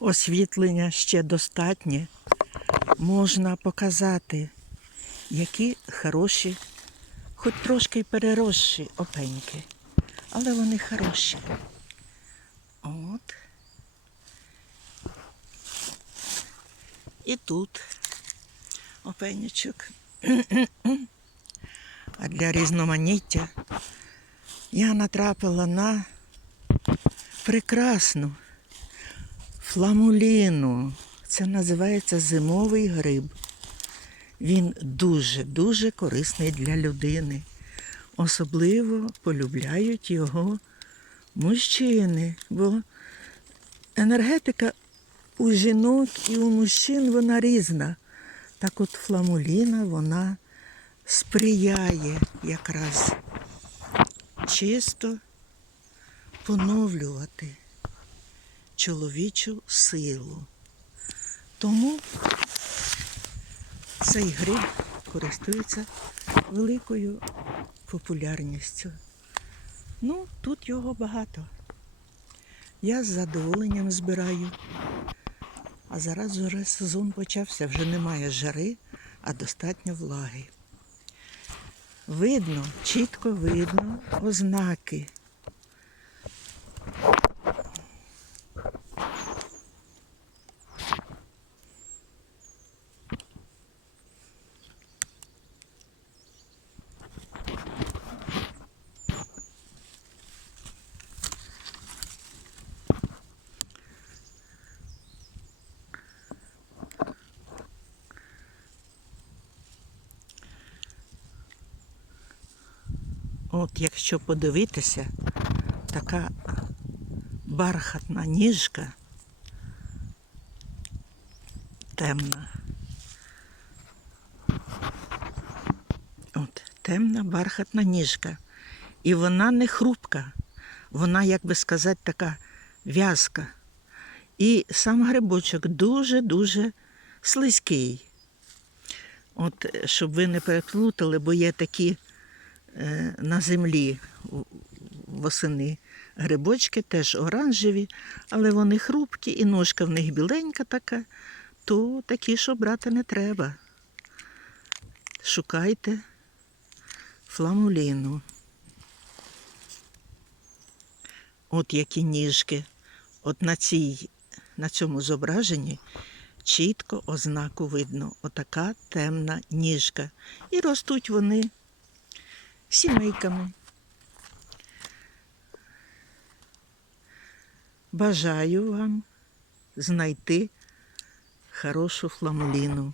освітлення ще достатнє, можна показати, які хороші, хоч трошки й переросші опеньки, але вони хороші. От. І тут опенючок. А для різноманіття я натрапила на прекрасну фламуліну. Це називається зимовий гриб. Він дуже-дуже корисний для людини. Особливо полюбляють його мужчини, бо енергетика у жінок і у мужчин вона різна. Так от фламуліна вона сприяє якраз чисто поновлювати чоловічу силу. Тому цей гриб користується великою популярністю. Ну, тут його багато. Я з задоволенням збираю. А зараз вже сезон почався, вже немає жари, а достатньо влаги. Видно, чітко видно ознаки. От якщо подивитися, така бархатна ніжка темна. От, темна бархатна ніжка. І вона не хрупка, вона, як би сказати, така в'язка. І сам грибочок дуже-дуже слизький. От, щоб ви не переплутали, бо є такі на землі восени грибочки, теж оранжеві, але вони хрупкі і ножка в них біленька така, то такі, що брати не треба. Шукайте фламуліну. От які ніжки. От на, цій, на цьому зображенні чітко ознаку видно. Отака темна ніжка. І ростуть вони сімейками. Бажаю вам знайти хорошу фламуліну.